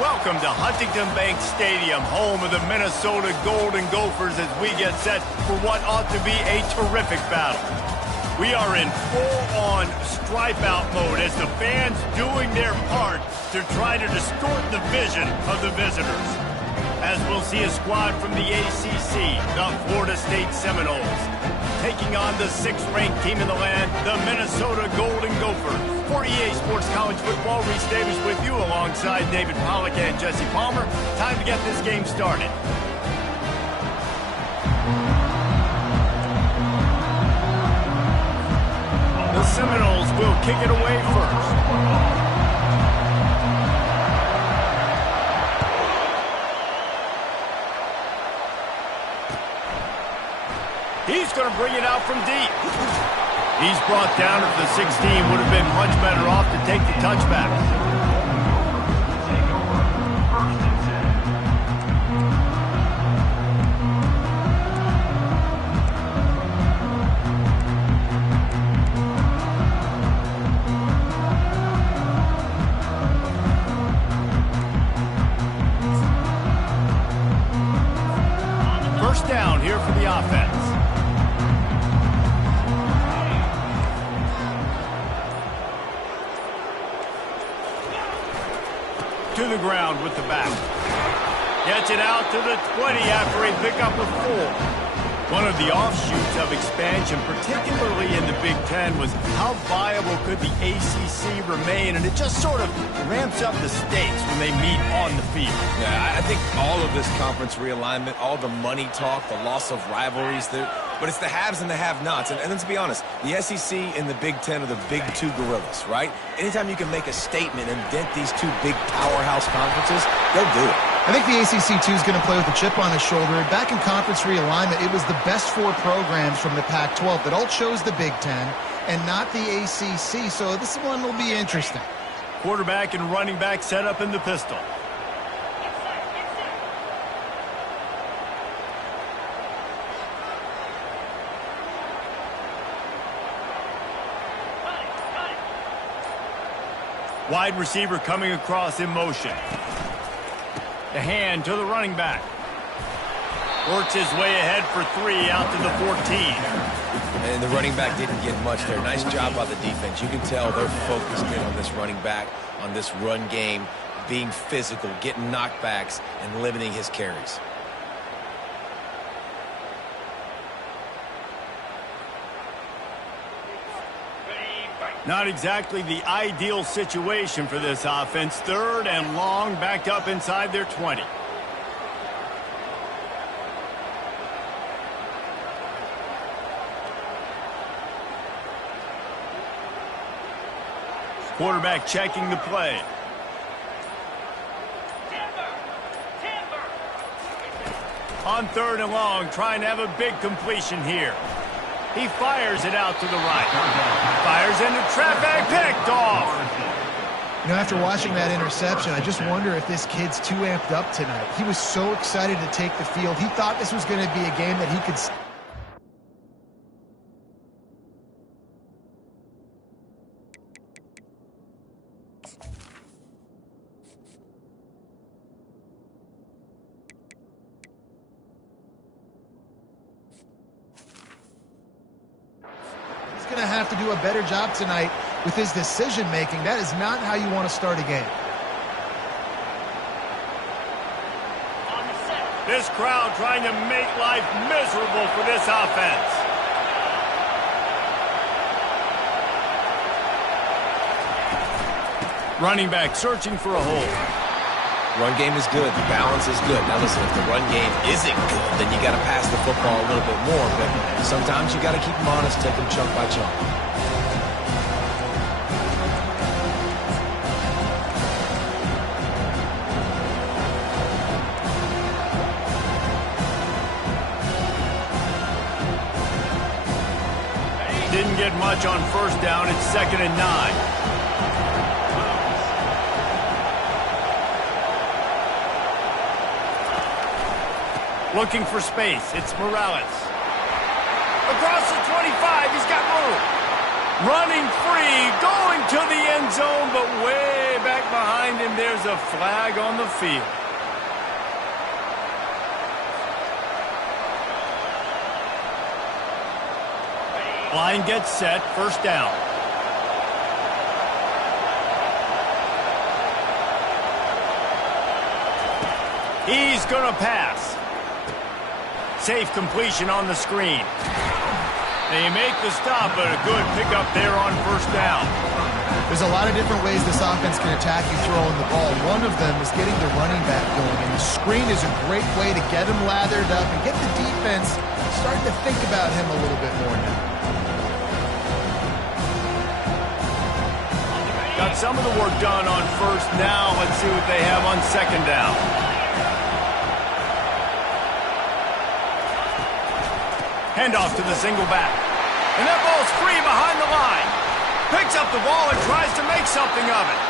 Welcome to Huntington Bank Stadium, home of the Minnesota Golden Gophers, as we get set for what ought to be a terrific battle. We are in full-on stripe-out mode as the fans doing their part to try to distort the vision of the visitors. As we'll see a squad from the ACC, the Florida State Seminoles, taking on the 6th-ranked team in the land, the Minnesota Golden Gophers. For EA Sports College Football, Reese Davis with you alongside David Pollack and Jesse Palmer. Time to get this game started. The Seminoles will kick it away first. He's going to bring it out from deep. He's brought down at the 16. Would have been much better off to take the touchback. First down here for the offense. To the ground with the back. Gets it out to the 20 after a pickup of 4. One of the offshoots of expansion, particularly in the Big Ten, was how viable could the ACC remain, and it just sort of ramps up the stakes when they meet on the field. Yeah, I think all of this conference realignment, all the money talk, the loss of rivalries, but it's the haves and the have-nots. And let's be honest, the SEC and the Big Ten are the big two gorillas, right? Anytime you can make a statement and dent these two big powerhouse conferences, they'll do it. I think the ACC, too, is going to play with a chip on his shoulder. Back in conference realignment, it was the best 4 programs from the Pac-12 that all chose the Big Ten and not the ACC, so this one will be interesting. Quarterback and running back set up in the pistol. Wide receiver coming across in motion. The hand to the running back. Works his way ahead for 3 out to the 14. And the running back didn't get much there. Nice job by the defense. You can tell they're focused in on this running back, on this run game, being physical, getting knockbacks, and limiting his carries. Not exactly the ideal situation for this offense. 3rd and long, backed up inside their 20. Quarterback checking the play. On 3rd and long, trying to have a big completion here. He fires it out to the right. Fires into traffic, picked off. You know, after watching that interception, I just wonder if this kid's too amped up tonight. He was so excited to take the field. He thought this was going to be a game that he could... going to have to do a better job tonight with his decision-making. That is not how you want to start a game. This crowd trying to make life miserable for this offense. Running back searching for a hole. Run game is good. The balance is good. Now listen, if the run game isn't good, then you got to pass the football a little bit more. But sometimes you got to keep them honest, take them chunk by chunk. Didn't get much on 1st down. It's 2nd and 9. Looking for space. It's Morales. Across the 25. He's got room. Running free, going to the end zone, but way back behind him, there's a flag on the field. Line gets set, first down. He's going to pass. Safe completion on the screen. They make the stop, but a good pickup there on first down. There's a lot of different ways this offense can attack you throwing the ball. One of them is getting the running back going, and the screen is a great way to get him lathered up and get the defense starting to think about him a little bit more now. Got some of the work done on first. Now let's see what they have on second down. Handoff to the single back. And that ball's free behind the line. Picks up the ball and tries to make something of it.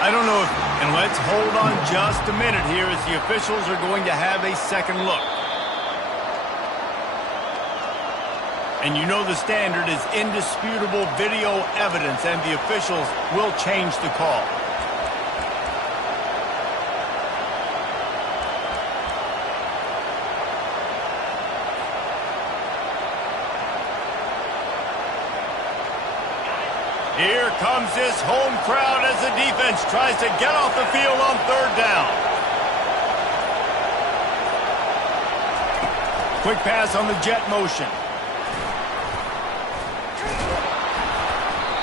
I don't know if... And let's hold on just a minute here as the officials are going to have a second look. And you know the standard is indisputable video evidence, and the officials will change the call. Here comes this home crowd as the defense tries to get off the field on third down. Quick pass on the jet motion.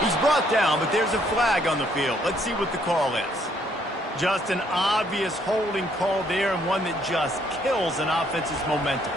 He's brought down, but there's a flag on the field. Let's see what the call is. Just an obvious holding call there, and one that just kills an offense's momentum.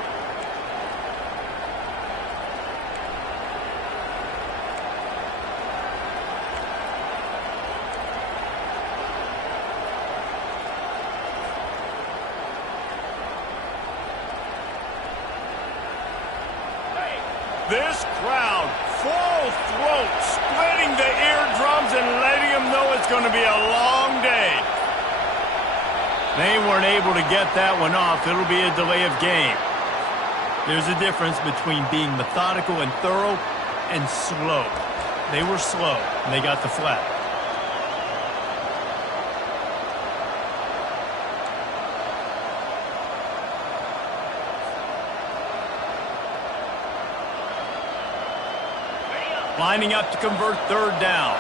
This crowd, full throat, splitting the eardrums and letting them know it's going to be a long day. They weren't able to get that one off. It'll be a delay of game. There's a difference between being methodical and thorough and slow. They were slow, and they got the flag. Lining up to convert third down.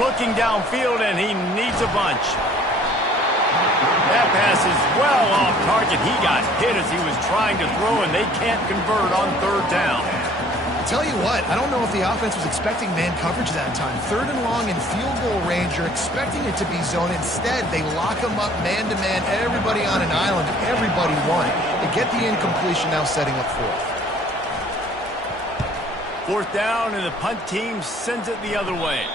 Looking downfield, and he needs a bunch. That pass is well off target. He got hit as he was trying to throw, and they can't convert on third down. Tell you what, I don't know if the offense was expecting man coverage that time. Third and long in field goal range, you're expecting it to be zone. Instead, they lock them up man-to-man, everybody on an island, everybody won. They get the incompletion, now setting up fourth. Fourth down, and the punt team sends it the other way.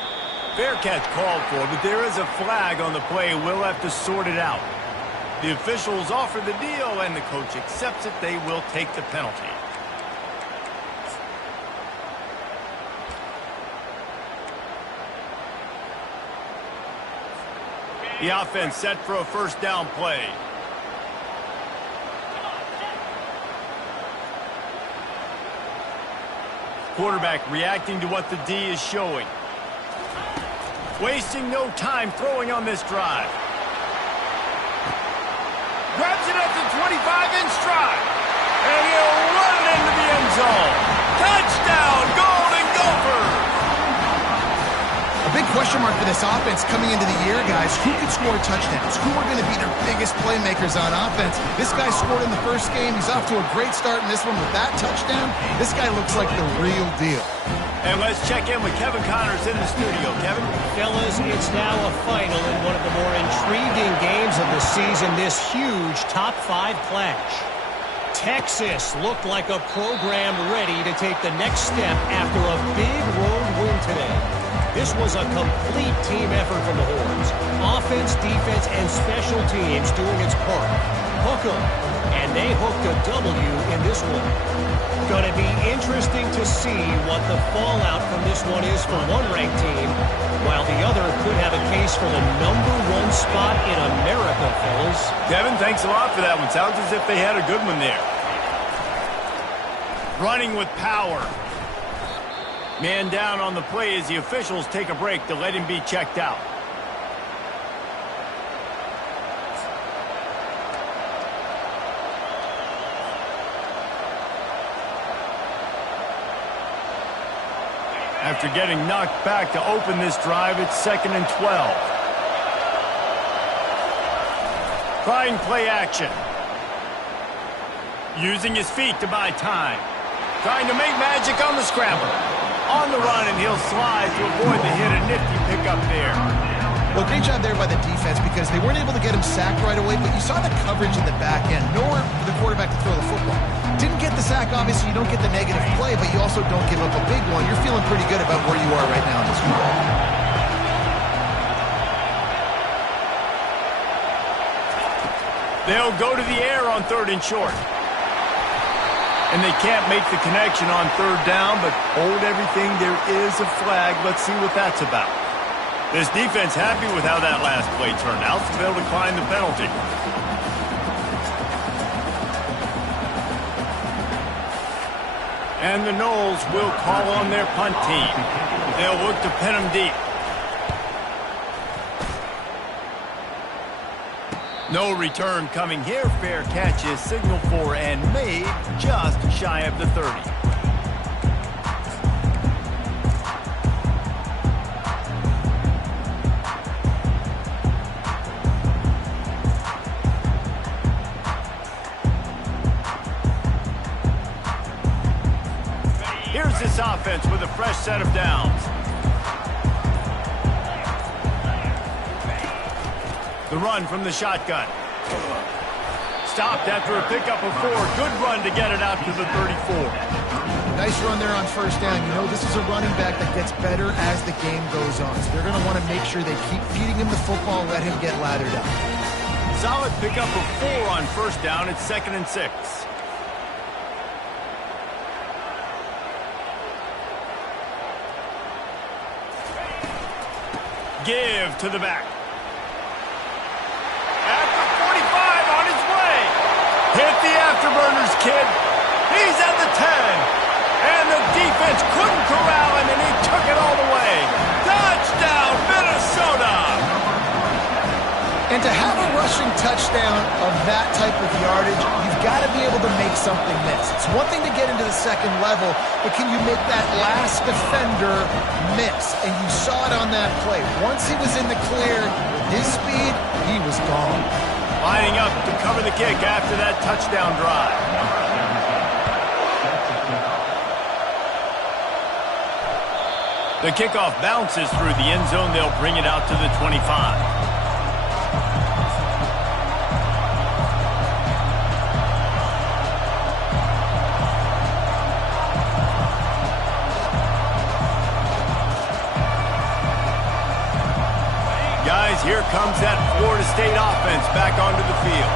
Fair catch called for, but there is a flag on the play. We'll have to sort it out. The officials offer the deal, and the coach accepts it. They will take the penalty. The offense set for a first down play. Quarterback reacting to what the D is showing. Wasting no time throwing on this drive. Grabs it at the 25-inch stride. And he'll run it into the end zone. Touchdown, Golden Gophers! A big question mark for this offense coming into the year, guys. Who could score touchdowns? Who are going to be their biggest playmakers on offense? This guy scored in the first game. He's off to a great start in this one with that touchdown. This guy looks like the real deal. And let's check in with Kevin Connors in the studio. Kevin? Fellas, it's now a final in one of the more intriguing games of the season, this huge top-5 clash. Texas looked like a program ready to take the next step after a big road win today. This was a complete team effort from the Horns. Offense, defense, and special teams doing its part. Hook 'em and they hooked a W in this one. Going to be interesting to see what the fallout from this one is for one ranked team, while the other could have a case for the #1 spot in America, fellas. Devin, thanks a lot for that one. Sounds as if they had a good one there. Running with power. Man down on the play as the officials take a break to let him be checked out. After getting knocked back to open this drive, it's 2nd and 12. Trying play action. Using his feet to buy time. Trying to make magic on the scramble. On the run, and he'll slide to avoid the hit. A nifty pickup there. Well, great job there by the defense because they weren't able to get him sacked right away, but you saw the coverage in the back end. Nowhere for the quarterback to throw the football. Didn't get the sack, obviously. You don't get the negative play, but you also don't give up a big one. You're feeling pretty good about where you are right now in this one. They'll go to the air on 3rd and short. And they can't make the connection on 3rd down, but hold everything. There is a flag. Let's see what that's about. This defense happy with how that last play turned out, so they'll decline the penalty. And the Noles will call on their punt team. They'll look to pin them deep. No return coming here. Fair catch is signaled for and made just shy of the 30. Here's this offense with a fresh set of downs. The run from the shotgun. Stopped after a pickup of 4. Good run to get it out to the 34. Nice run there on 1st down. You know, this is a running back that gets better as the game goes on. So they're going to want to make sure they keep feeding him the football and let him get lathered up. Solid pickup of 4 on 1st down. It's 2nd and 6. Give to the back. After 45 on his way. Hit the afterburners, kid. He's at the 10. And the defense couldn't corral him, and he took it all the way. Touchdown, Minnesota! And to have a rushing touchdown of that type of yardage, you've got to be able to make something miss. It's one thing to get into the 2nd level, but can you make that last defender miss? And you saw it on that play. Once he was in the clear, with his speed, he was gone. Lining up to cover the kick after that touchdown drive. The kickoff bounces through the end zone. They'll bring it out to the 25. Guys, here comes that Florida State offense back onto the field.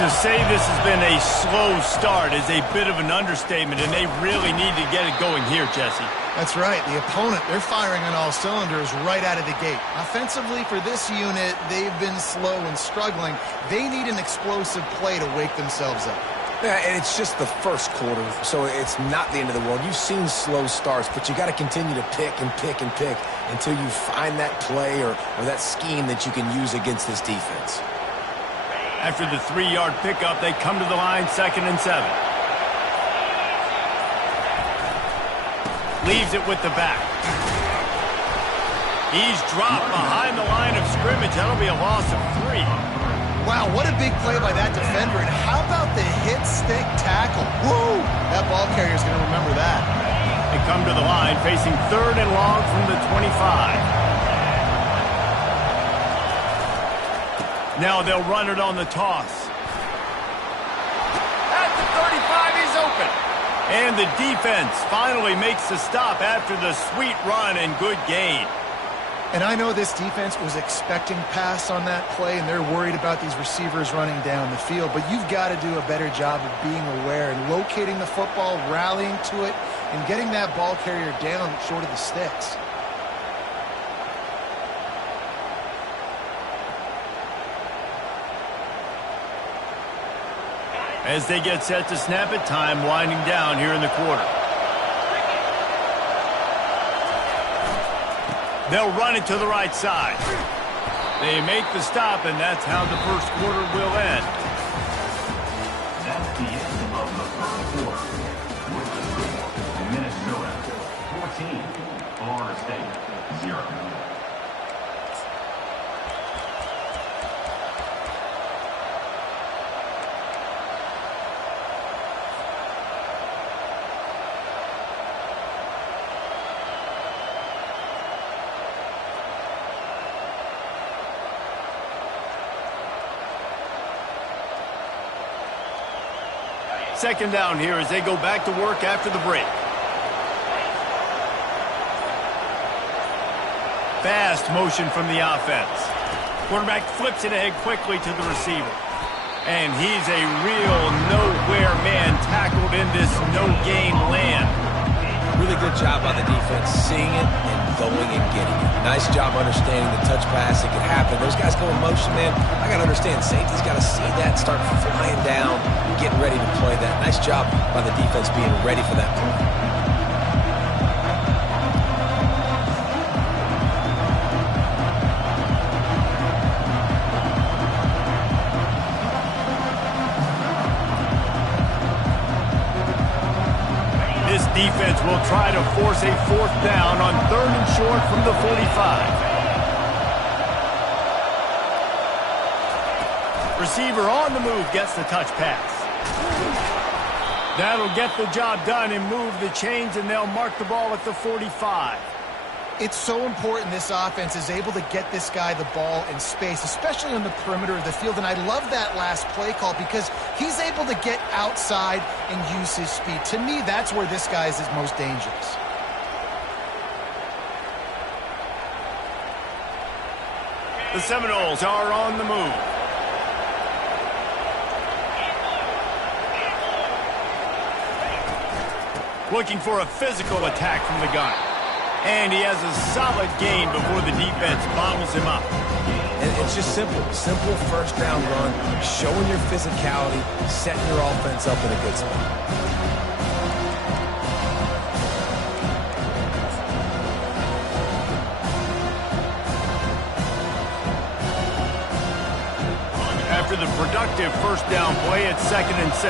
To say this has been a slow start is a bit of an understatement, and they really need to get it going here, Jesse. That's right. The opponent, they're firing on all cylinders right out of the gate. Offensively, for this unit, they've been slow and struggling. They need an explosive play to wake themselves up. Yeah, and it's just the first quarter, so it's not the end of the world. You've seen slow starts, but you got to continue to pick and pick and pick until you find that play or that scheme that you can use against this defense. After the 3-yard pickup, they come to the line, 2nd and 7. Leaves it with the back. He's dropped behind the line of scrimmage. That'll be a loss of 3. Wow, what a big play by that defender. And how about the hit stick tackle? Woo! That ball carrier's going to remember that. They come to the line, facing 3rd and long from the 25. Now they'll run it on the toss. At the 35, he's open. And the defense finally makes the stop after the sweet run and good gain. And I know this defense was expecting pass on that play, and they're worried about these receivers running down the field, but you've got to do a better job of being aware and locating the football, rallying to it, and getting that ball carrier down short of the sticks. As they get set to snap it, time winding down here in the quarter. They'll run it to the right side. They make the stop, and that's how the first quarter will end. That's the end of the first quarter. With the score, Minnesota 14, Florida State 0. Second down here as they go back to work after the break. Fast motion from the offense. Quarterback flips it ahead quickly to the receiver. And he's a real nowhere man tackled in this no-gain land. Really good job by the defense, seeing it and going and getting it. Nice job understanding the touch pass. It could happen. Those guys go in motion, man. I got to understand, safety's got to see that, start flying down, getting ready to play that. Nice job by the defense being ready for that play. Defense will try to force a fourth down on 3rd and short from the 45. Receiver on the move gets the touch pass. That'll get the job done and move the chains, and they'll mark the ball at the 45. It's so important this offense is able to get this guy the ball in space, especially on the perimeter of the field. And I love that last play call because he's able to get outside and use his speed. To me, that's where this guy is his most dangerous. The Seminoles are on the move. Looking for a physical attack from the gun. And he has a solid gain before the defense bottles him up. And it's just simple first down run, showing your physicality, setting your offense up in a good spot. After the productive first down play, it's 2nd and 6.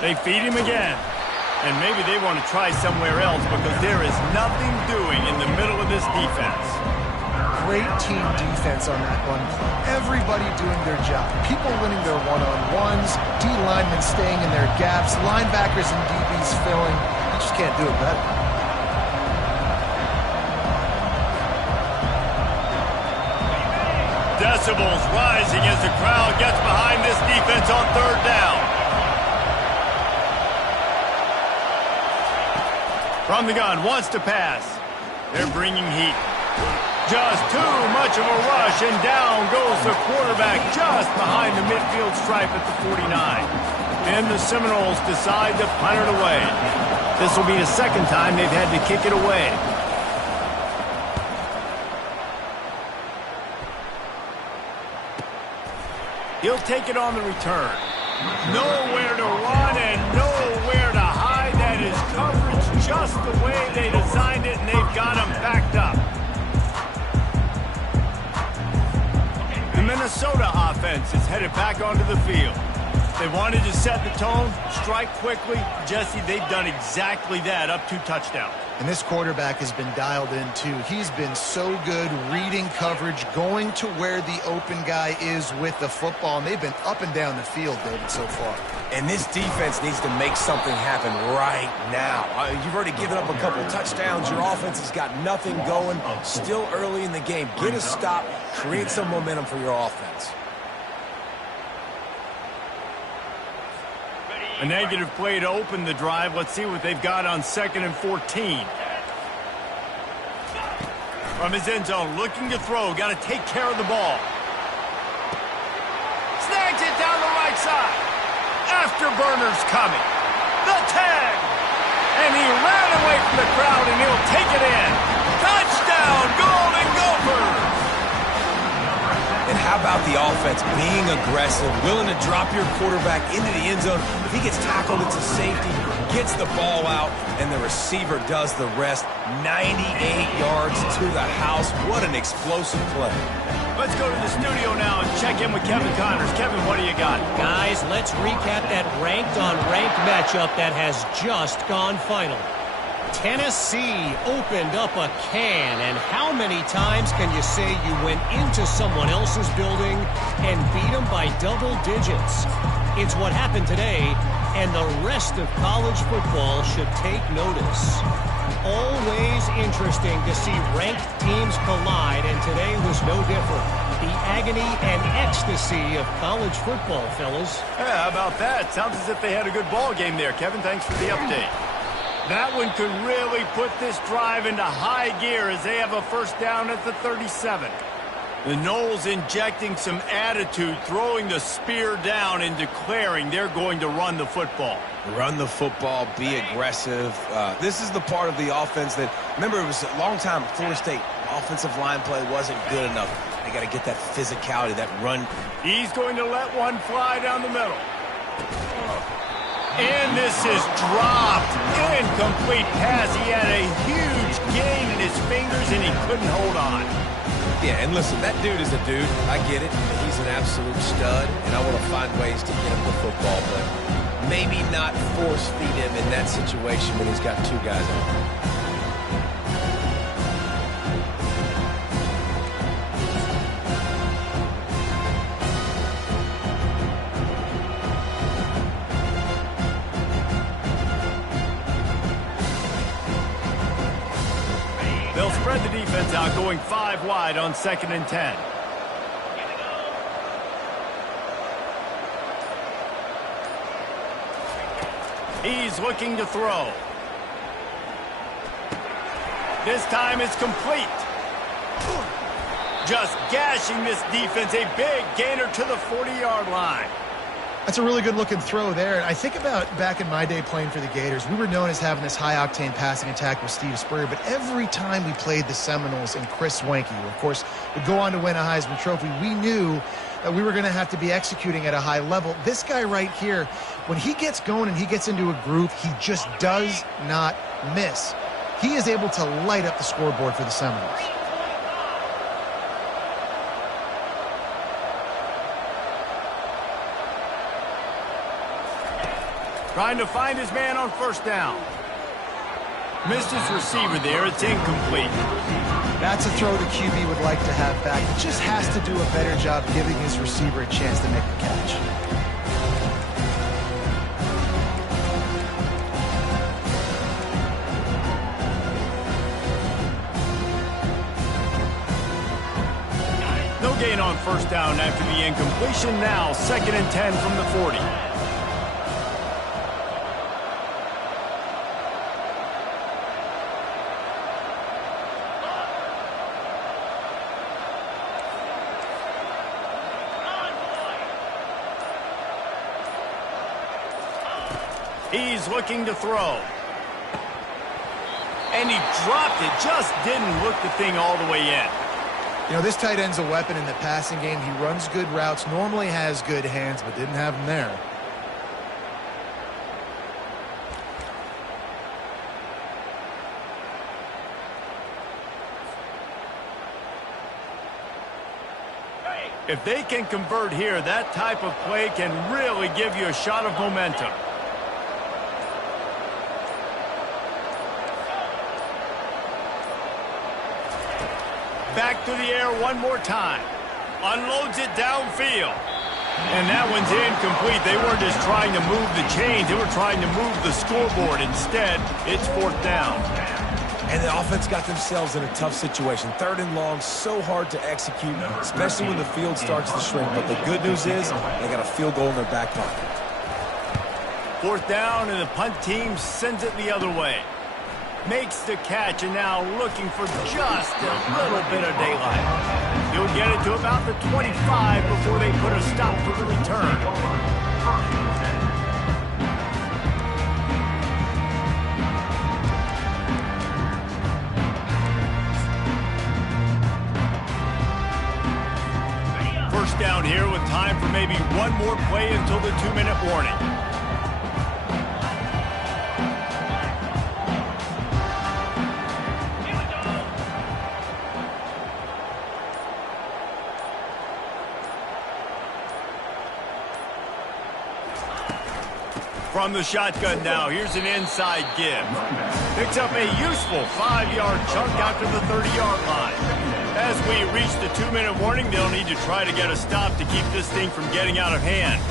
They feed him again. And maybe they want to try somewhere else because there is nothing doing in the middle of this defense. Great team defense on that run play. Everybody doing their job. People winning their one-on-ones, D linemen staying in their gaps, linebackers and DBs filling. You just can't do it better. Decibels rising as the crowd gets behind this defense on 3rd down. From the gun, wants to pass. They're bringing heat. Just too much of a rush, and down goes the quarterback just behind the midfield stripe at the 49. And the Seminoles decide to punt it away. This will be the 2nd time they've had to kick it away. He'll take it on the return. Nowhere to run and nowhere to hide. That is coverage just the way they designed it, and they've got him backed up. The Minnesota offense is headed back onto the field. They wanted to set the tone, strike quickly. Jesse, they've done exactly that, up 2 touchdowns. And this quarterback has been dialed in, too. He's been so good reading coverage, going to where the open guy is with the football. And they've been up and down the field, David, so far. And this defense needs to make something happen right now. You've already given up a couple touchdowns. Your offense has got nothing going. Still early in the game. Get a stop. Create some momentum for your offense. A negative play to open the drive. Let's see what they've got on 2nd and 14. From his end zone, looking to throw. Got to take care of the ball. Snags it down the right side. Afterburner's coming. The 10. And he ran away from the crowd, and he'll take it in. Touchdown, Golden Gophers! And how about the offense being aggressive, willing to drop your quarterback into the end zone? If he gets tackled, it's a safety, gets the ball out, and the receiver does the rest. 98 yards to the house. What an explosive play. Let's go to the studio now and check in with Kevin Connors. Kevin, what do you got? Guys, let's recap that ranked-on-ranked matchup that has just gone final. Tennessee opened up a can, and how many times can you say you went into someone else's building and beat them by double digits? It's what happened today, and the rest of college football should take notice. Always interesting to see ranked teams collide, and today was no different. The agony and ecstasy of college football, fellas. Yeah, how about that? Sounds as if they had a good ball game there. Kevin, thanks for the update. That one could really put this drive into high gear as they have a first down at the 37. The Noles injecting some attitude, throwing the spear down and declaring they're going to run the football. Run the football, be aggressive. This is the part of the offense that, remember, it was a long time, Florida State, offensive line play wasn't good enough. They got to get that physicality, that run. He's going to let one fly down the middle. And this is dropped. Incomplete pass. He had a huge gain in his fingers, and he couldn't hold on. Yeah, and listen, that dude is a dude. I get it. He's an absolute stud, and I want to find ways to get him the football, but maybe not force feed him in that situation when he's got two guys on him. They'll spread the defense out, going 5 wide on 2nd and 10. He's looking to throw. This time it's complete. Just gashing this defense. A big gainer to the 40-yard line. That's a really good-looking throw there. I think about back in my day playing for the Gators, we were known as having this high-octane passing attack with Steve Spurrier, but every time we played the Seminoles and Chris Swanky, who, of course, would go on to win a Heisman Trophy, we knew that we were going to have to be executing at a high level. This guy right here, when he gets going and he gets into a groove, he just does not miss. He is able to light up the scoreboard for the Seminoles. Trying to find his man on first down. Missed his receiver there. It's incomplete. That's a throw the QB would like to have back. He just has to do a better job giving his receiver a chance to make the catch. No gain on first down after the incompletion. Now 2nd and 10 from the 40. He's looking to throw. And he dropped it. Just didn't look the thing all the way in. You know, this tight end's a weapon in the passing game. He runs good routes, normally has good hands, but didn't have them there. If they can convert here, that type of play can really give you a shot of momentum. Back to the air one more time. Unloads it downfield. And that one's incomplete. They weren't just trying to move the chains. They were trying to move the scoreboard. Instead, it's 4th down. And the offense got themselves in a tough situation. 3rd and long, so hard to execute, especially when the field starts to shrink. But the good news is they got a field goal in their back pocket. 4th down, and the punt team sends it the other way. Makes the catch, and now looking for just a little bit of daylight. He'll get it to about the 25 before they put a stop for the return. First down here with time for maybe one more play until the 2-minute warning. From the shotgun now, here's an inside give. Picks up a useful 5-yard chunk after the 30-yard line. As we reach the 2-minute warning, they'll need to try to get a stop to keep this thing from getting out of hand.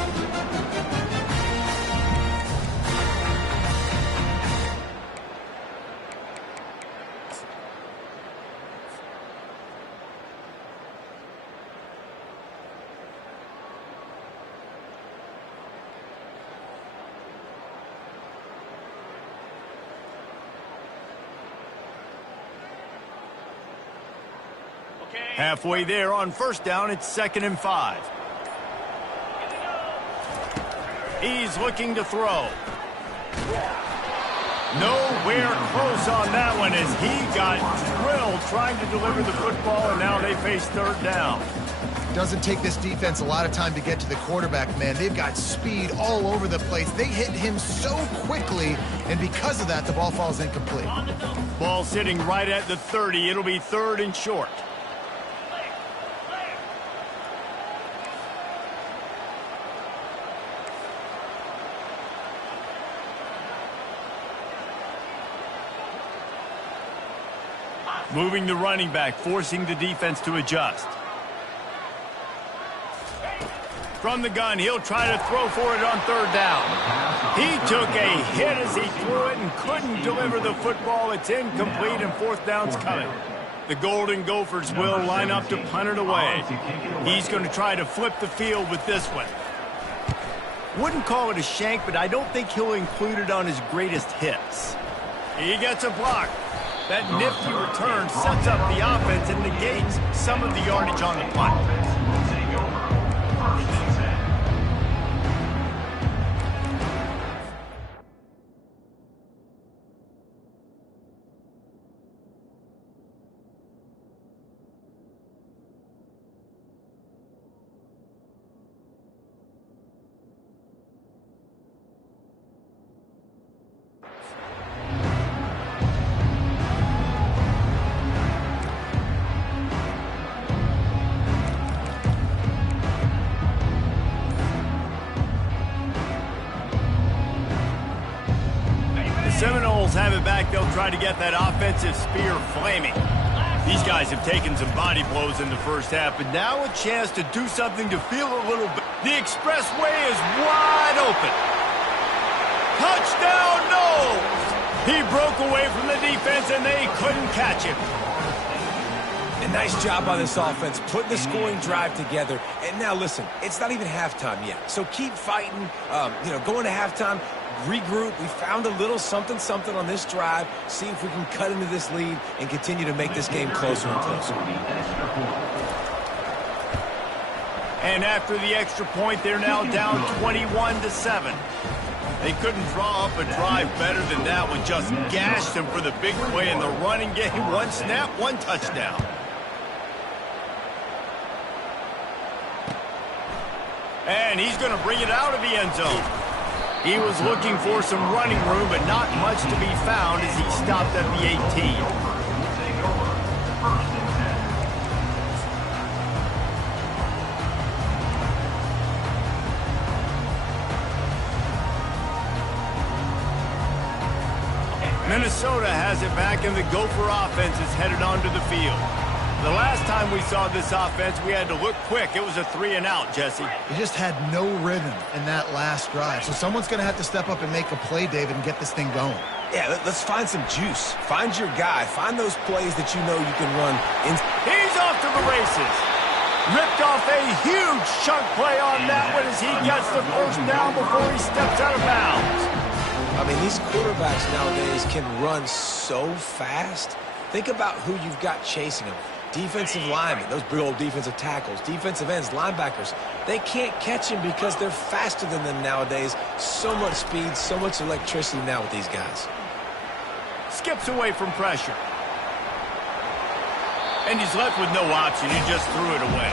Halfway there on first down, it's 2nd and 5. He's looking to throw. Nowhere close on that one as he got drilled trying to deliver the football, and now they face 3rd down. Doesn't take this defense a lot of time to get to the quarterback, man. They've got speed all over the place. They hit him so quickly, and because of that, the ball falls incomplete. Ball sitting right at the 30. It'll be 3rd and short. Moving the running back, forcing the defense to adjust. From the gun, he'll try to throw for it on 3rd down. He took a hit as he threw it and couldn't deliver the football. It's incomplete, and 4th down's coming. The Golden Gophers will line up to punt it away. He's going to try to flip the field with this one. Wouldn't call it a shank, but I don't think he'll include it on his greatest hits. He gets a block. That nifty return sets up the offense and negates some of the yardage on the punt. Seminoles have it back. They'll try to get that offensive spear flaming. These guys have taken some body blows in the first half, but now a chance to do something to feel a little bit. The expressway is wide open. Touchdown, no! He broke away from the defense, and they couldn't catch him. A nice job on this offense, putting the scoring drive together. And now, listen, it's not even halftime yet. So keep fighting, going to halftime. Regroup. We found a little something on this drive. See if we can cut into this lead and continue to make this game closer and closer. And after the extra point, they're now down 21-7. They couldn't draw up a drive better than that one. Just gashed them for the big play in the running game. One snap, one touchdown. And he's going to bring it out of the end zone. He was looking for some running room, but not much to be found as he stopped at the 18. Minnesota has it back, and the Gopher offense is headed onto the field. The last time we saw this offense, we had to look quick. It was a 3-and-out, Jesse. They just had no rhythm in that last drive. So someone's going to have to step up and make a play, David, and get this thing going. Yeah, let's find some juice. Find your guy. Find those plays that you know you can run. He's off to the races. Ripped off a huge chunk play on that one as he gets the first down before he steps out of bounds. I mean, these quarterbacks nowadays can run so fast. Think about who you've got chasing them. Defensive linemen, those big old defensive tackles, defensive ends, linebackers. They can't catch him because they're faster than them nowadays. So much speed, so much electricity now with these guys. Skips away from pressure. And he's left with no option. He just threw it away.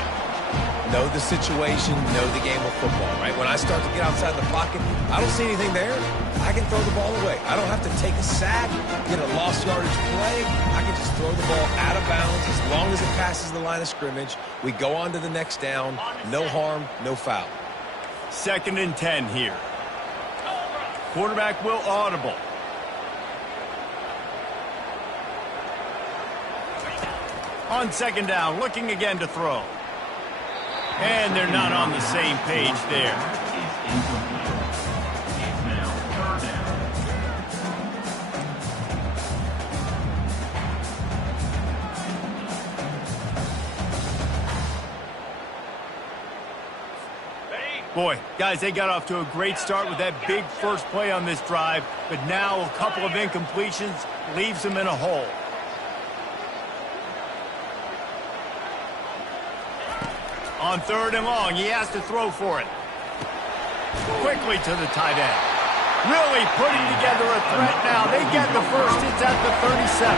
Know the situation, know the game of football, right? When I start to get outside the pocket, I don't see anything there. I can throw the ball away. I don't have to take a sack, get a lost yardage play. I can just throw the ball out of bounds as long as it passes the line of scrimmage. We go on to the next down. No harm, no foul. 2nd and 10 here. Quarterback will audible. On 2nd down, looking again to throw. And they're not on the same page there. It's now 3rd down. Boy, guys, they got off to a great start with that big first play on this drive, but now a couple of incompletions leaves them in a hole. On 3rd and long, he has to throw for it. Quickly to the tight end. Really putting together a threat now. They get the first. It's at the 37.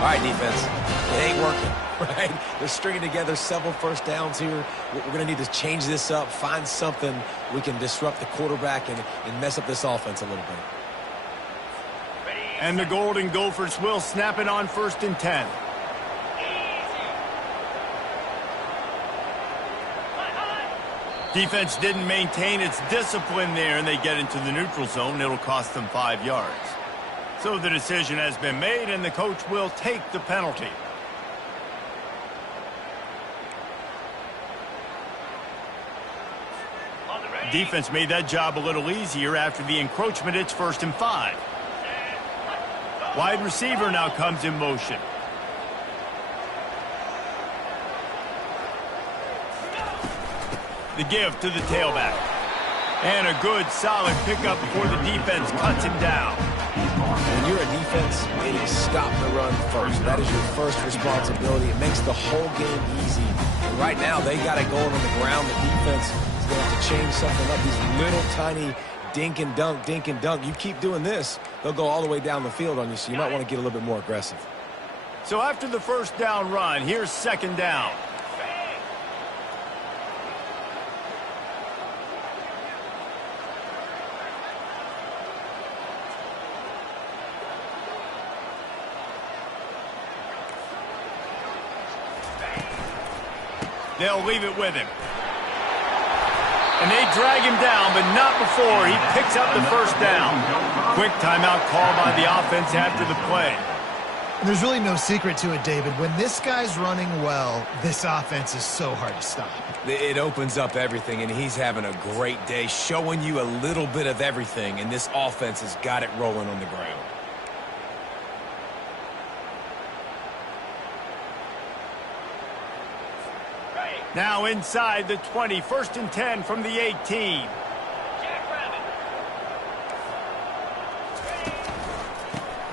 All right, defense. It ain't working, right? They're stringing together several first downs here. We're going to need to change this up, find something we can disrupt the quarterback and mess up this offense a little bit. And the Golden Gophers will snap it on 1st and 10. Defense didn't maintain its discipline there, and they get into the neutral zone. It'll cost them 5 yards. So the decision has been made, and the coach will take the penalty. Defense made that job a little easier after the encroachment. It's 1st and 5. Wide receiver now comes in motion. The give to the tailback. And a good, solid pickup before the defense cuts him down. When you're a defense, it is stop the run first. That is your first responsibility. It makes the whole game easy. And right now, they got it going on the ground. The defense is going to have to change something up. These little tiny dink and dunk, dink and dunk. You keep doing this, they'll go all the way down the field on you, so you might want to get a little bit more aggressive. So after the first down run, here's 2nd down. They'll leave it with him. And they drag him down, but not before he picks up the first down. Quick timeout call by the offense after the play. And there's really no secret to it, David. When this guy's running well, this offense is so hard to stop. It opens up everything, and he's having a great day, showing you a little bit of everything, and this offense has got it rolling on the ground. Now inside the 20, 1st and 10 from the 18.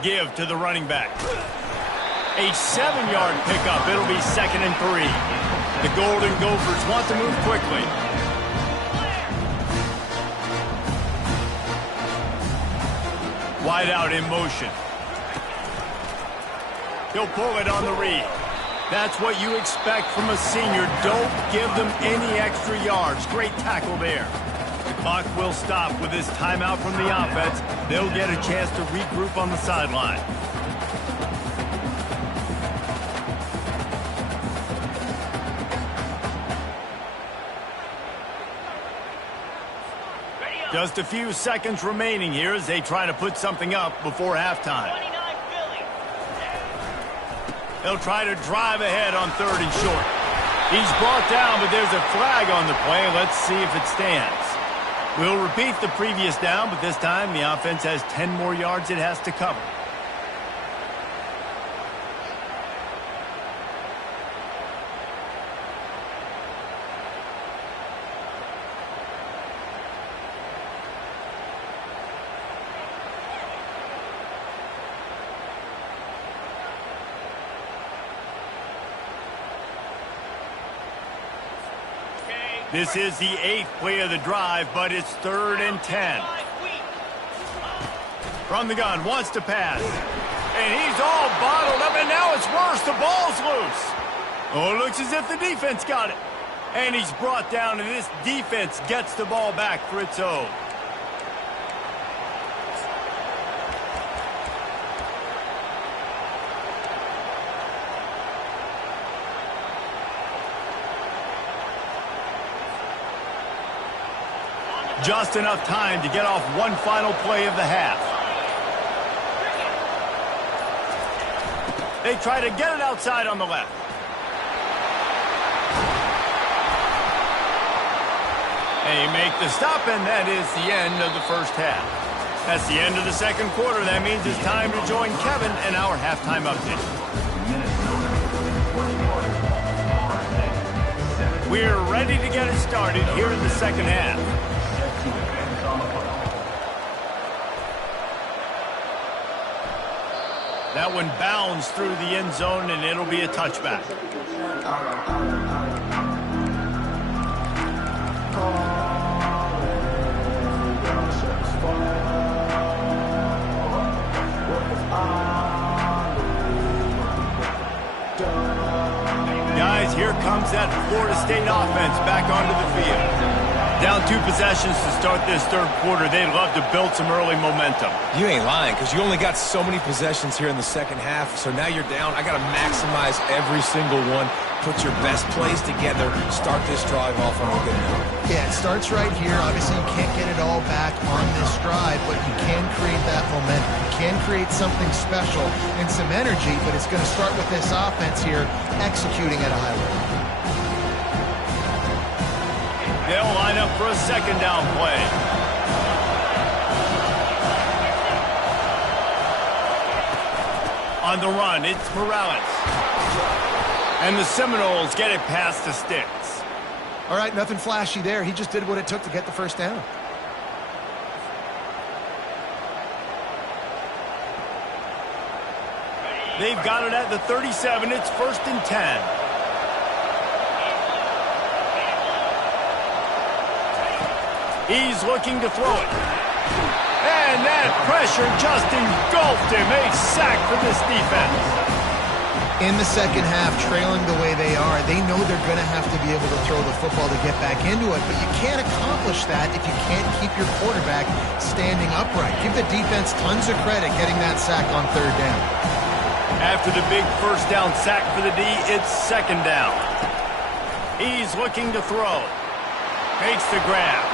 Give to the running back. A 7-yard pickup. It'll be 2nd and 3. The Golden Gophers want to move quickly. Wide out in motion. He'll pull it on the read. That's what you expect from a senior. Don't give them any extra yards. Great tackle there. The clock will stop with this timeout from the offense. They'll get a chance to regroup on the sideline. Just a few seconds remaining here as they try to put something up before halftime. They'll try to drive ahead on 3rd and short. He's brought down, but there's a flag on the play. Let's see if it stands. We'll repeat the previous down, but this time the offense has 10 more yards it has to cover. This is the 8th play of the drive, but it's 3rd and 10. From the gun, wants to pass. And he's all bottled up, and now it's worse. The ball's loose. Oh, it looks as if the defense got it. And he's brought down, and this defense gets the ball back for its own. Just enough time to get off one final play of the half. They try to get it outside on the left. They make the stop, and that is the end of the first half. That's the end of the second quarter. That means it's time to join Kevin in our halftime update. We're ready to get it started here in the second half. That one bounds through the end zone, and it'll be a touchback. Guys, here comes that Florida State offense back onto the field. Down 2 possessions to start this third quarter. They'd love to build some early momentum. You ain't lying, because you only got so many possessions here in the second half, so now you're down. I got to maximize every single one. Put your best plays together. Start this drive off on a good note. Yeah, it starts right here. Obviously, you can't get it all back on this drive, but you can create that momentum. You can create something special and some energy, but it's going to start with this offense here executing at a high level. They'll line up for a second down play. On the run, it's Morales. And the Seminoles get it past the sticks. All right, nothing flashy there. He just did what it took to get the first down. They've got it at the 37. It's 1st and 10. He's looking to throw it. And that pressure just engulfed him. A sack for this defense. In the second half, trailing the way they are, they know they're going to have to be able to throw the football to get back into it, but you can't accomplish that if you can't keep your quarterback standing upright. Give the defense tons of credit getting that sack on 3rd down. After the big first down sack for the D, it's 2nd down. He's looking to throw. Makes the grab.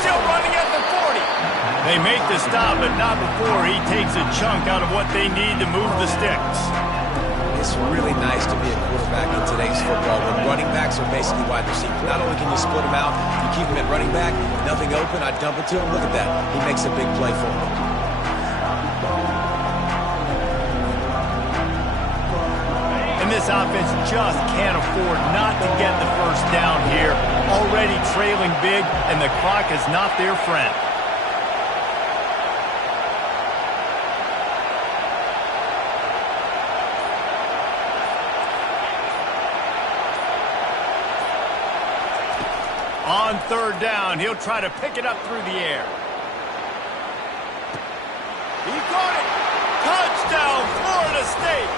Still running at the 40. They make the stop, but not before he takes a chunk out of what they need to move the sticks. It's really nice to be a quarterback in today's football when running backs are basically wide receivers. Not only can you split them out, you keep them at running back, nothing open, I dump it to him. Look at that. He makes a big play for him. And this offense just can't afford not to get the first down here. Already trailing big, and the clock is not their friend. On 3rd down, he'll try to pick it up through the air. He caught it. Touchdown, Florida State.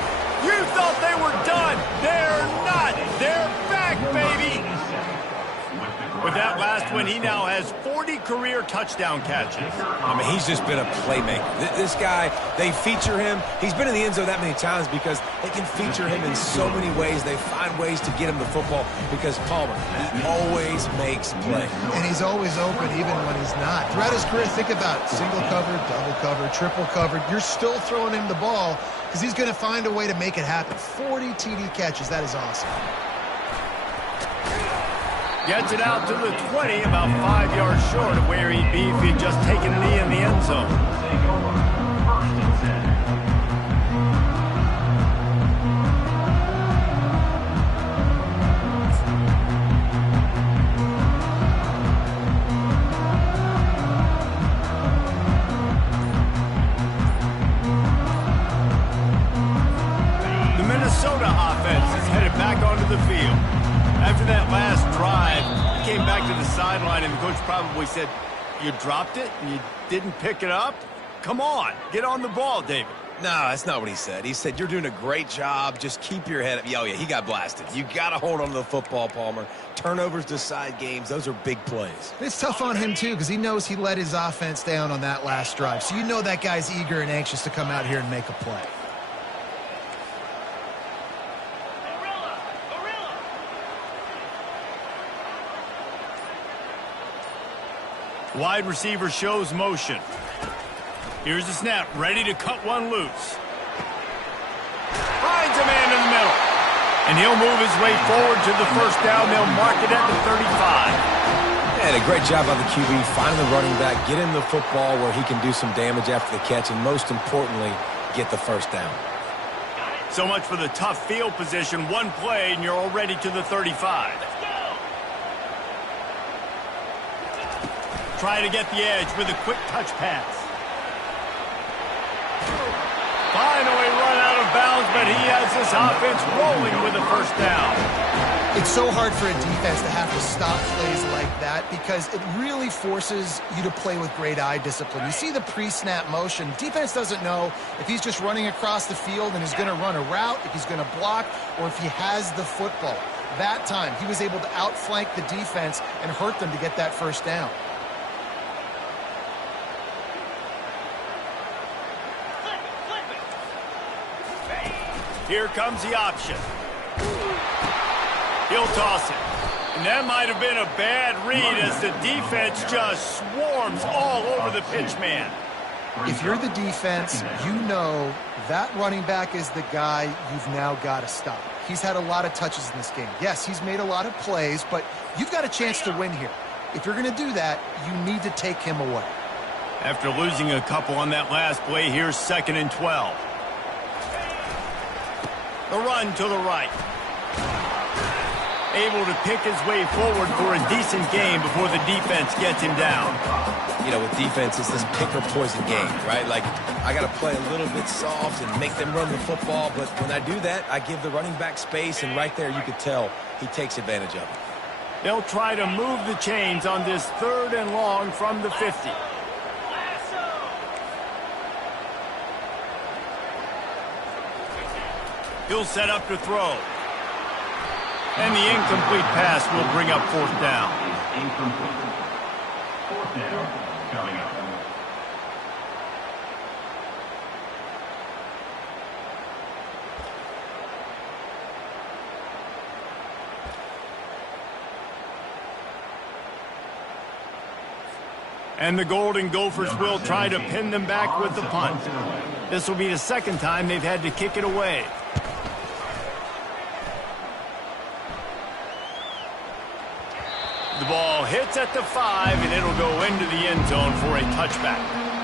You thought they were done. They're not. They're back, baby. With that last one, he now has 40 career touchdown catches. I mean, he's just been a playmaker. This guy, they feature him. He's been in the end zone that many times because they can feature him in so many ways. They find ways to get him the football because Palmer, he always makes plays. And he's always open even when he's not. Throughout his career, think about it. Single covered, double covered, triple covered. You're still throwing him the ball because he's going to find a way to make it happen. 40 TD catches. That is awesome. Gets it out to the 20, about 5 yards short of where he'd be if he'd just taken a knee in the end zone. The Minnesota offense is headed back onto the field. After that last drive, the sideline, and the coach probably said, "You dropped it and you didn't pick it up? Come on, get on the ball, David." No, that's not what he said. He said, "You're doing a great job. Just keep your head up." Oh, yeah, he got blasted. You got to hold on to the football, Palmer. Turnovers decide games. Those are big plays. It's tough on him, too, because he knows he let his offense down on that last drive. So you know that guy's eager and anxious to come out here and make a play. Wide receiver shows motion. Here's the snap, ready to cut one loose. Finds a man in the middle. And he'll move his way forward to the first down. They'll mark it at the 35. And a great job by the QB, finding the running back, getting the football where he can do some damage after the catch, and most importantly, get the first down. So much for the tough field position. One play, and you're already to the 35. Try to get the edge with a quick touch pass. Finally run out of bounds, but he has this offense rolling with a first down. It's so hard for a defense to have to stop plays like that because it really forces you to play with great eye discipline. You see the pre-snap motion. Defense doesn't know if he's just running across the field and is going to run a route, if he's going to block, or if he has the football. That time, he was able to outflank the defense and hurt them to get that first down. Here comes the option. He'll toss it. And that might have been a bad read as the defense just swarms all over the pitch man. If you're the defense, you know that running back is the guy you've now got to stop. He's had a lot of touches in this game. Yes, he's made a lot of plays, but you've got a chance to win here. If you're going to do that, you need to take him away. After losing a couple on that last play, here's 2nd and 12. The run to the right. Able to pick his way forward for a decent game before the defense gets him down. You know, with defense, it's this pick or poison game, right? Like, I got to play a little bit soft and make them run the football, but when I do that, I give the running back space, and right there you could tell he takes advantage of it. They'll try to move the chains on this 3rd and long from the 50. He'll set up to throw. And the incomplete pass will bring up 4th down. Incomplete. 4th down coming up. And the Golden Gophers will try to pin them back with the punt. This will be the 2nd time they've had to kick it away. The ball hits at the 5, and it'll go into the end zone for a touchback.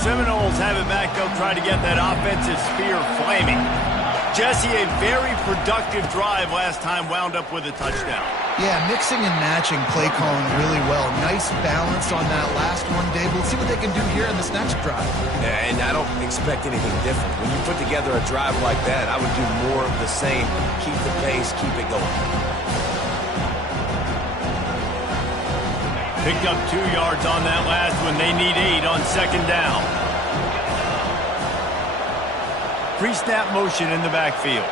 Seminoles have it back. They'll try to get that offensive spear flaming. Jesse, a very productive drive last time, wound up with a touchdown. Yeah, mixing and matching play calling really well. Nice balance on that last one, Dave. Let's see what they can do here in this next drive. Yeah, and I don't expect anything different. When you put together a drive like that, I would do more of the same. Keep the pace, keep it going. Picked up 2 yards on that last one. They need 8 on 2nd down. Pre-snap motion in the backfield.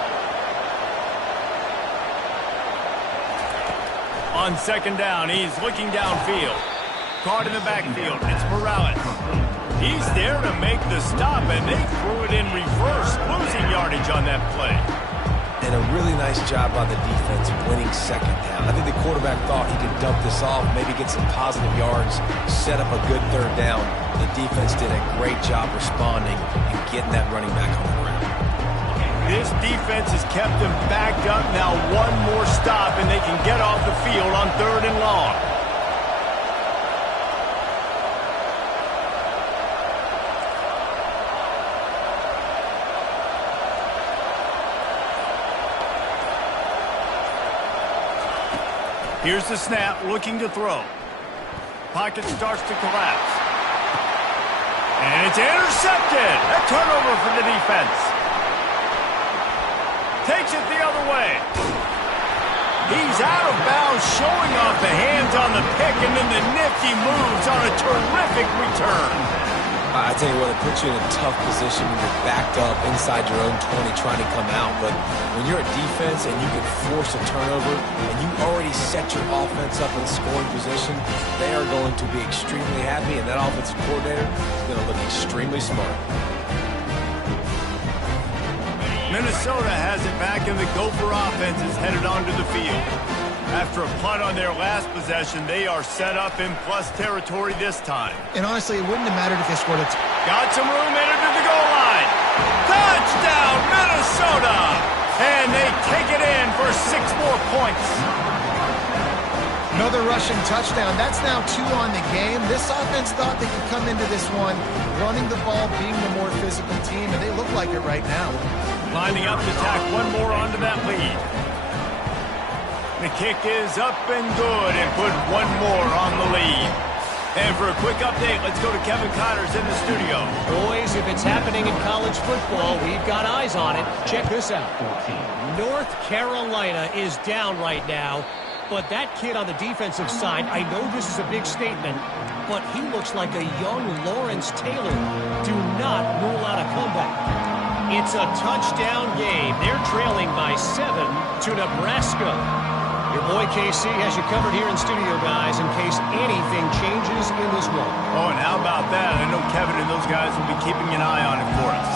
On 2nd down, he's looking downfield. Caught in the backfield. It's Morales. He's there to make the stop, and they threw it in reverse, losing yardage on that play. and a really nice job by the defense winning second down. I think the quarterback thought he could dump this off, maybe get some positive yards, set up a good third down. The defense did a great job responding and getting that running back on the ground. This defense has kept them backed up. Now one more stop, and they can get off the field on 3rd and long. Here's the snap, looking to throw. Pocket starts to collapse. And it's intercepted. A turnover for the defense. Takes it the other way. He's out of bounds, showing off the hands on the pick, and then the nifty moves on a terrific return. I tell you what, it puts you in a tough position when you're backed up inside your own 20 trying to come out. But when you're a defense and you can force a turnover and you already set your offense up in scoring position, they are going to be extremely happy, and that offensive coordinator is going to look extremely smart. Minnesota has it back, and the Gopher offense is headed onto the field. After a punt on their last possession, they are set up in plus territory this time. And honestly, it wouldn't have mattered if they scored a Got some room, entered to the goal line. Touchdown, Minnesota! And they take it in for 6 more points. Another rushing touchdown. That's now 2 on the game. This offense thought they could come into this one running the ball, being the more physical team, and they look like it right now. Lining up to tack one more onto that lead. The kick is up and good, and put one more on the lead. And for a quick update, let's go to Kevin Connors in the studio. Boys, if it's happening in college football, we've got eyes on it. Check this out. North Carolina is down right now, but that kid on the defensive side, I know this is a big statement, but he looks like a young Lawrence Taylor. Do not rule out a comeback. It's a touchdown game. They're trailing by 7 to Nebraska. Your boy KC has you covered here in studio, guys, in case anything changes in this one. Oh, and how about that? I know Kevin and those guys will be keeping an eye on it for us.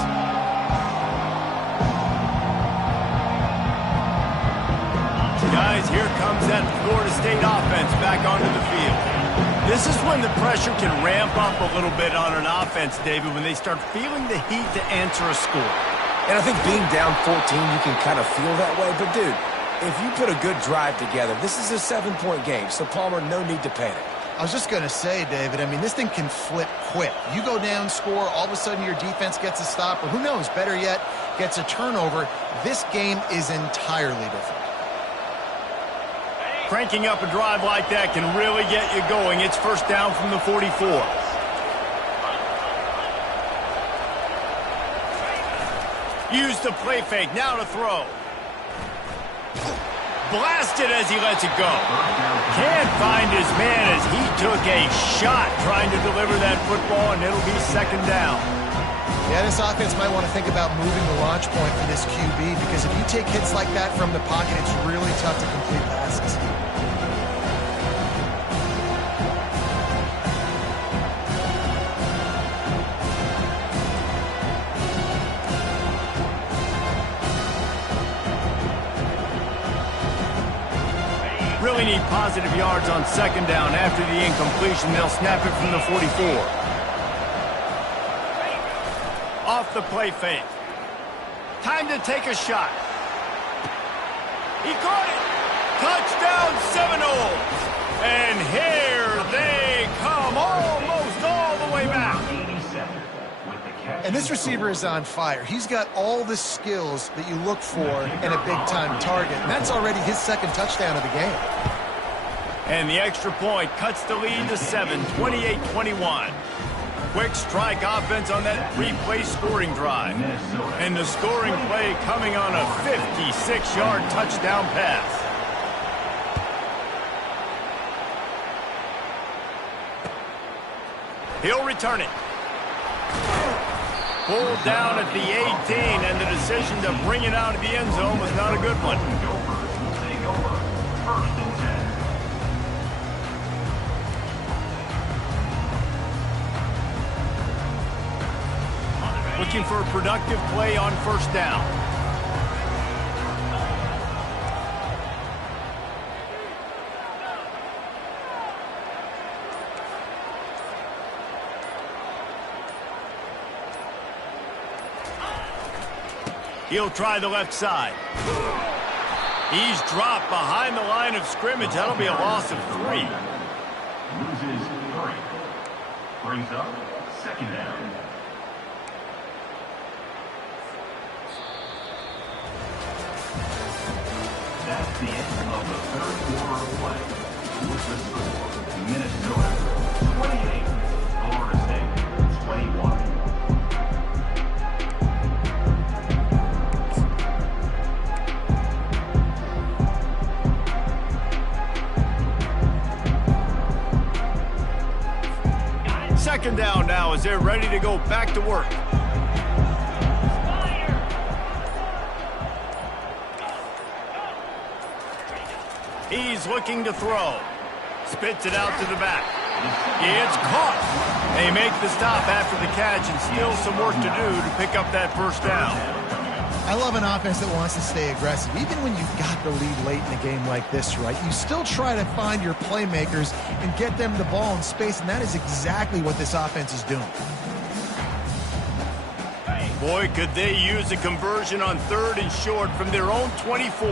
Guys, here comes that Florida State offense back onto the field. This is when the pressure can ramp up a little bit on an offense, David, when they start feeling the heat to answer a score. And I think being down 14, you can kind of feel that way. But, dude, if you put a good drive together, this is a 7-point game, so Palmer, no need to panic. I was just going to say, David, I mean, this thing can flip quick. You go down, score, all of a sudden your defense gets a stop, or who knows, better yet, gets a turnover. This game is entirely different. Cranking up a drive like that can really get you going. It's first down from the 44. Use the play fake, now to throw. Blasted as he lets it go. Can't find his man as he took a shot trying to deliver that football, and it'll be second down. Yeah, this offense might want to think about moving the launch point for this QB, because if you take hits like that from the pocket, it's really tough to complete passes. Really need positive yards on second down. After the incompletion, they'll snap it from the 44. Off the play fake. Time to take a shot. He caught it. Touchdown Seminoles. And here they come, almost all the way back. And this receiver is on fire. He's got all the skills that you look for in a big-time target. And that's already his second touchdown of the game. And the extra point cuts the lead to 7, 28-21. Quick strike offense on that three-play scoring drive. And the scoring play coming on a 56-yard touchdown pass. He'll return it. Pulled down at the 18, and the decision to bring it out of the end zone was not a good one. Looking for a productive play on first down. He'll try the left side. He's dropped behind the line of scrimmage. That'll be a loss of 3. Loses 3. Brings up 2nd down. That's the end of the 3rd quarter of play. With the score, Minnesota 28, Florida State 21. Second down now as they're ready to go back to work. He's looking to throw. Spits it out to the back. It's caught. They make the stop after the catch, and still some work to do to pick up that first down. I love an offense that wants to stay aggressive. Even when you've got the lead late in a game like this, right, you still try to find your playmakers and get them the ball in space, and that is exactly what this offense is doing. Boy, could they use a conversion on 3rd and short from their own 24.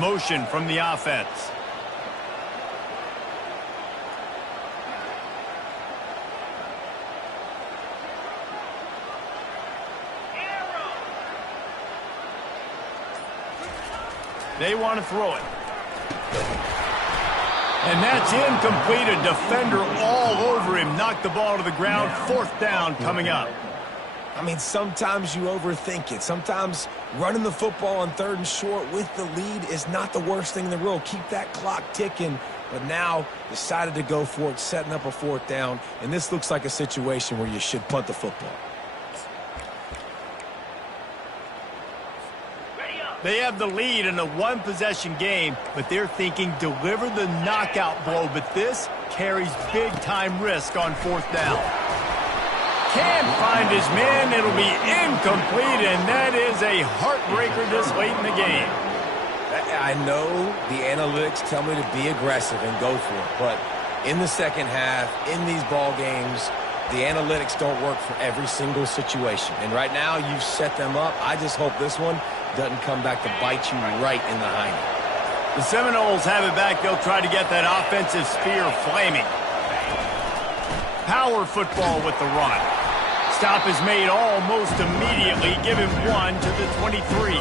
Motion from the offense. They want to throw it. And that's incomplete. A defender all over him. Knocked the ball to the ground. 4th down coming up. I mean, sometimes you overthink it. Sometimes running the football on 3rd and short with the lead is not the worst thing in the world. Keep that clock ticking. But now decided to go for it, setting up a 4th down. And this looks like a situation where you should punt the football. They have the lead in a 1-possession game, but they're thinking deliver the knockout blow. But this carries big-time risk on 4th down. Can't find his man. It'll be incomplete, and that is a heartbreaker this late in the game. I know the analytics tell me to be aggressive and go for it, but in the second half, in these ball games, the analytics don't work for every single situation. And right now, you've set them up. I just hope this one doesn't come back to bite you right in the hiney. The Seminoles have it back. They'll try to get that offensive spear flaming. Power football with the run. Stop is made almost immediately. Give him 1 to the 23.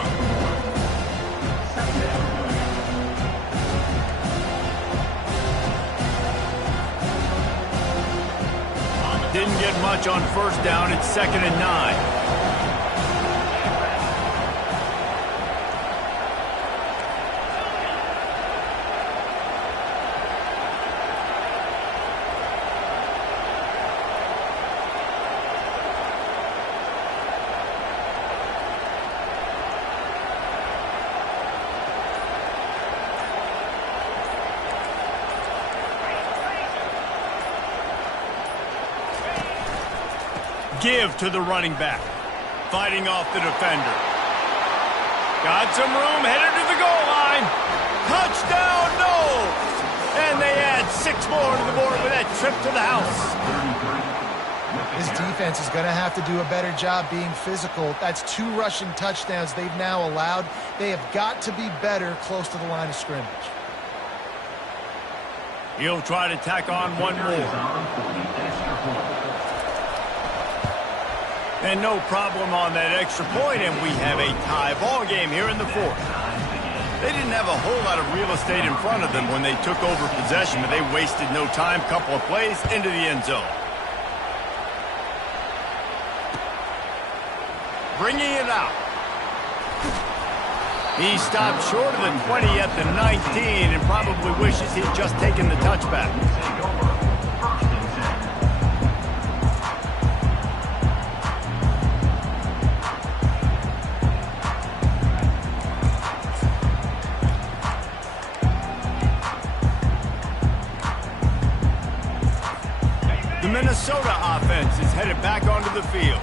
Didn't get much on 1st down. It's 2nd and 9. Give to the running back. Fighting off the defender. Got some room, headed to the goal line. Touchdown, no! And they add 6 more to the board with that trip to the house. This defense is going to have to do a better job being physical. That's 2 rushing touchdowns they've now allowed. They have got to be better close to the line of scrimmage. He'll try to tack on 1 more. And no problem on that extra point, and we have a tie ball game here in the 4th. They didn't have a whole lot of real estate in front of them when they took over possession, but they wasted no time. Couple of plays into the end zone. Bringing it out. He stopped short of the 20 at the 19 and probably wishes he'd just taken the touchback. The Minnesota offense is headed back onto the field.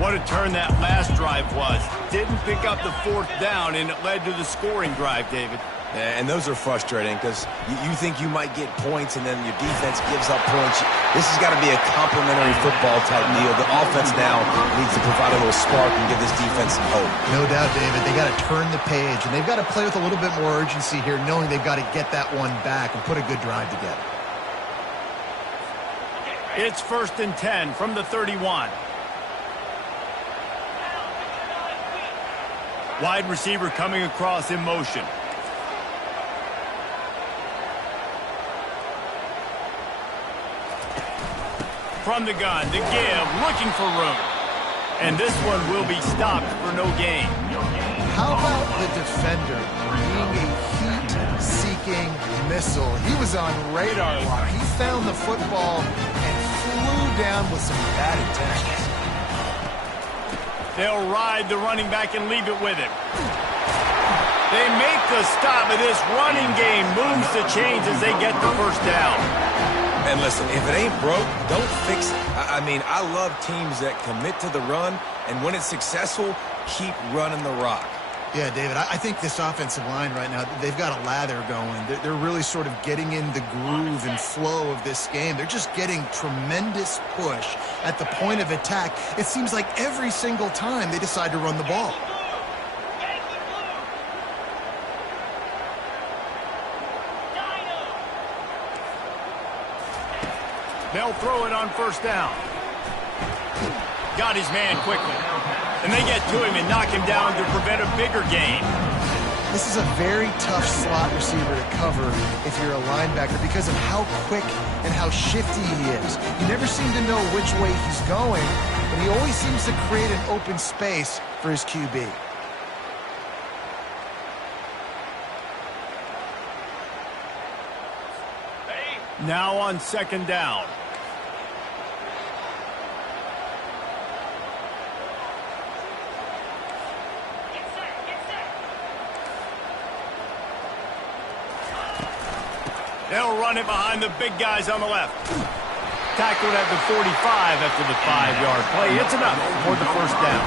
What a turn that last drive was. Didn't pick up the 4th down, and it led to the scoring drive, David. And those are frustrating because you think you might get points and then your defense gives up points. This has got to be a complementary football type deal. The offense now needs to provide a little spark and give this defense some hope. No doubt, David. They got to turn the page, and they've got to play with a little bit more urgency here, knowing they've got to get that one back and put a good drive together. It's 1st and 10 from the 31. Wide receiver coming across in motion. From the gun, the give, looking for room. And this one will be stopped for no gain. How about the defender being a heat-seeking missile? He was on radar lock. He found the football and flew down with some bad intentions. They'll ride the running back and leave it with him. They make the stop, and this running game moves the chains as they get the first down. And listen, if it ain't broke, don't fix it. I mean, I love teams that commit to the run, and when it's successful, keep running the rock. Yeah, David, I think this offensive line right now, they've got a lather going. They're really sort of getting in the groove and flow of this game. They're just getting tremendous push at the point of attack. It seems like every single time they decide to run the ball. They'll throw it on 1st down. Got his man quickly. And they get to him and knock him down to prevent a bigger gain. This is a very tough slot receiver to cover if you're a linebacker because of how quick and how shifty he is. You never seem to know which way he's going, but he always seems to create an open space for his QB. Now on 2nd down. They'll run it behind the big guys on the left. Tackled at the 45 after the 5-yard play. It's enough for the 1st down.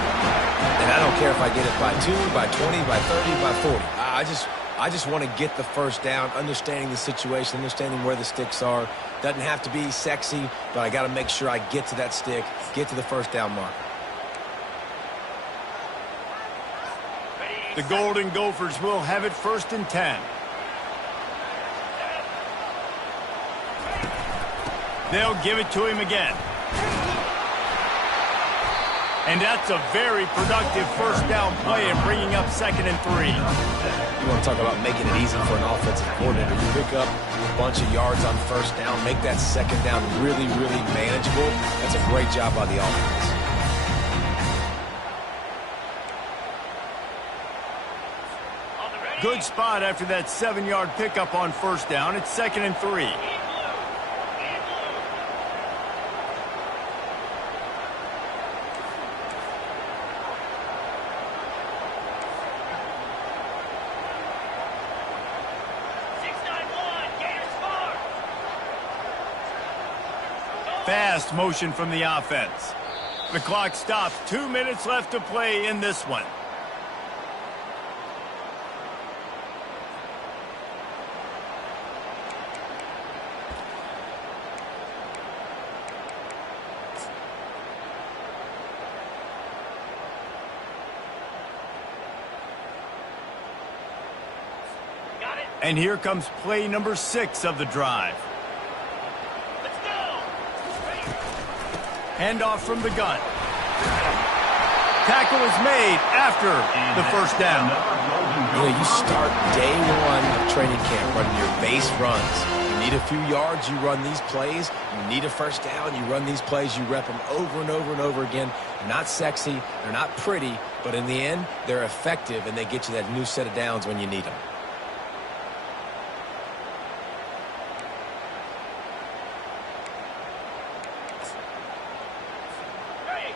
And I don't care if I get it by 2, by 20, by 30, by 40. I just want to get the 1st down, understanding the situation, understanding where the sticks are. Doesn't have to be sexy, but I got to make sure I get to that stick, get to the 1st down mark. The Golden Gophers will have it 1st and 10. They'll give it to him again. And that's a very productive 1st down play and bringing up 2nd and 3. You want to talk about making it easy for an offensive coordinator. You pick up a bunch of yards on 1st down, make that 2nd down really, really manageable. That's a great job by the offense. Good spot after that 7-yard pickup on 1st down. It's 2nd and 3. Fast motion from the offense. The clock stops. 2 minutes left to play in this one. And here comes play number 6 of the drive. Handoff from the gun. Tackle is made after the 1st down. You know, you start day 1 of training camp running your base runs. You need a few yards, you run these plays. You need a 1st down, you run these plays. You rep them over and over and over again. They're not sexy, they're not pretty, but in the end, they're effective, and they get you that new set of downs when you need them.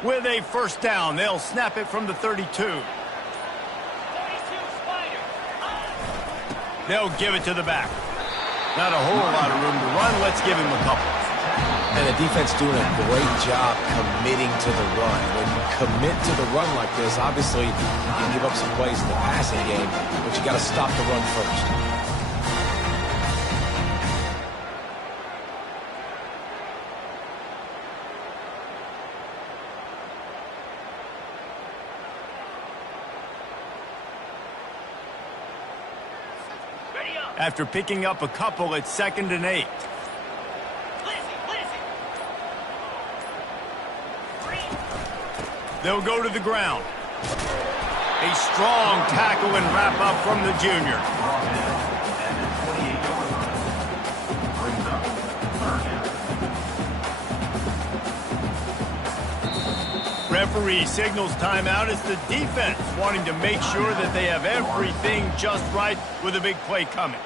With a 1st down, they'll snap it from the 32. They'll give it to the back. Not a whole lot of room to run. Let's give him a couple. And the defense doing a great job committing to the run. When you commit to the run like this, obviously you can give up some plays in the passing game, but you got to stop the run first. After picking up a couple, it's 2nd and 8. They'll go to the ground. A strong tackle and wrap up from the junior. Referee signals timeout as the defense wanting to make sure that they have everything just right with a big play coming.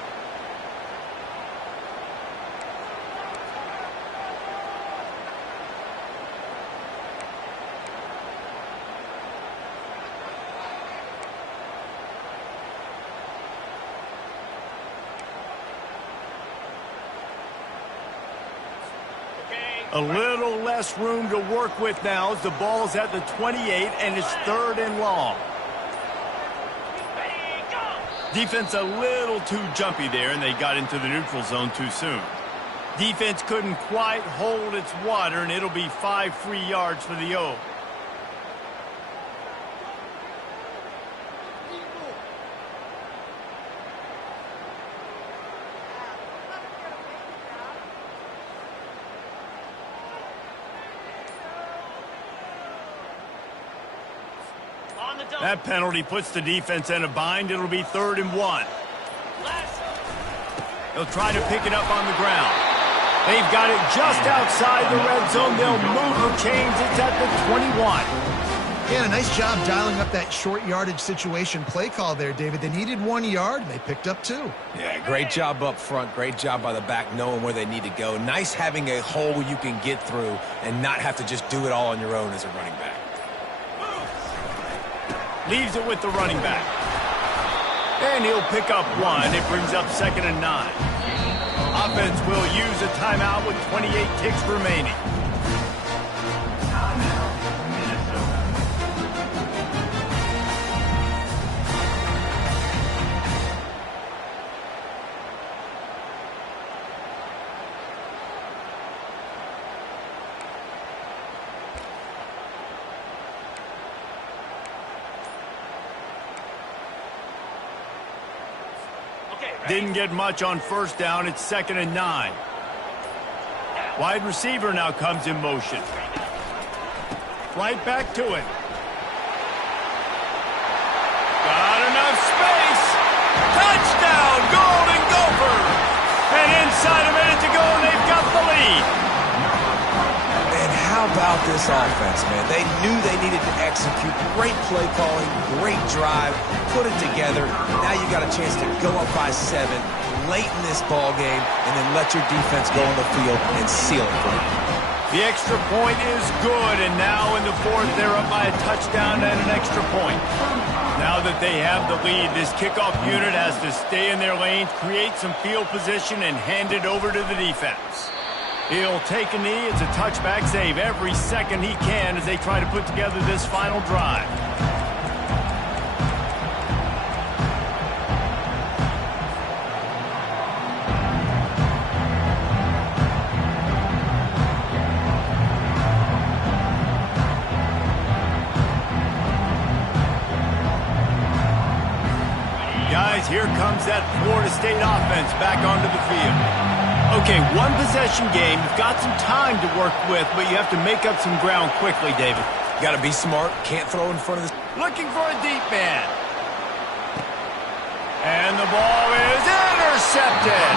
A little less room to work with now as the ball's at the 28 and it's 3rd and long. Defense a little too jumpy there, and they got into the neutral zone too soon. Defense couldn't quite hold its water, and it'll be 5 free yards for the O. That penalty puts the defense in a bind. It'll be 3rd and 1. They'll try to pick it up on the ground. They've got it just outside the red zone. They'll move the chains. It's at the 21. Yeah, a nice job dialing up that short yardage situation play call there, David. They needed 1 yard, and they picked up 2. Yeah, great job up front. Great job by the back knowing where they need to go. Nice having a hole you can get through and not have to just do it all on your own as a running back. Leaves it with the running back. And he'll pick up 1. It brings up 2nd and 9. Offense will use a timeout with 28 ticks remaining. Didn't get much on 1st down. It's 2nd and 9. Wide receiver now comes in motion. Right back to it. Got enough space. Touchdown, Golden Gophers. And inside a minute to go, and they've got the lead. And how about this offense, man? They knew they needed to execute. Great play calling, great drive, put it together. Now you got a chance to go up by 7 late in this ball game and then let your defense go on the field and seal it for you. The extra point is good, and now in the 4th, they're up by a touchdown and an extra point. Now that they have the lead, this kickoff unit has to stay in their lanes, create some field position, and hand it over to the defense. He'll take a knee. It's a touchback save every second he can as they try to put together this final drive. Guys, here comes that Florida State offense back onto the field. Okay, 1 possession game. You've got some time to work with, but you have to make up some ground quickly, David. Got to be smart. Can't throw in front of the... Looking for a deep man. And the ball is intercepted.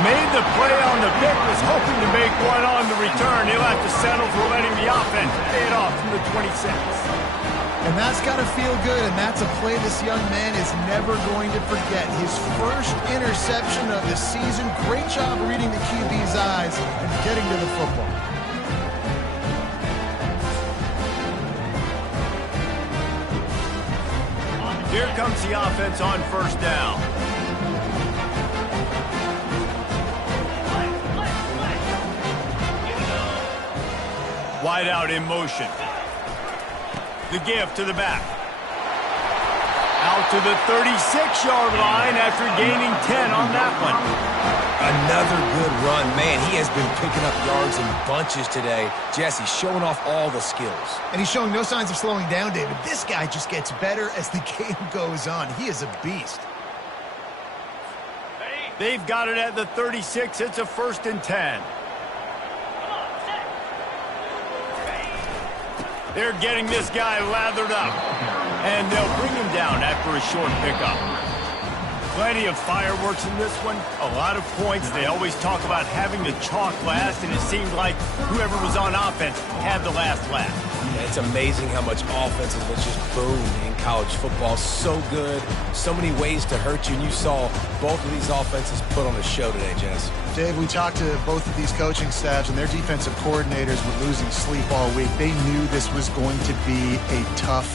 Made the play on the pick, was hoping to make one on the return. He'll have to settle for letting the offense pay it off from the 26. And that's got to feel good, and that's a play this young man is never going to forget. His first interception of the season. Great job reading the QB's eyes and getting to the football. Here comes the offense on 1st down. Wide out in motion. The give to the back. Out to the 36-yard line after gaining 10 on that one. Another good run. Man, he has been picking up yards in bunches today. Jesse showing off all the skills. And he's showing no signs of slowing down, David. This guy just gets better as the game goes on. He is a beast. They've got it at the 36. It's a 1st and 10. They're getting this guy lathered up. And they'll bring him down after a short pickup. Plenty of fireworks in this one. A lot of points. They always talk about having the chalk last, and it seemed like whoever was on offense had the last laugh. Yeah, it's amazing how much offense has just boomed in college football. So good. So many ways to hurt you. And you saw both of these offenses put on a show today, Jess. Dave, we talked to both of these coaching staffs, and their defensive coordinators were losing sleep all week. They knew this was going to be a tough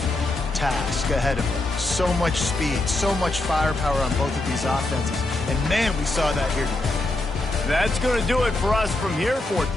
task ahead of them. So much speed, so much firepower on both of these offenses. And, man, we saw that here today. That's going to do it for us from here for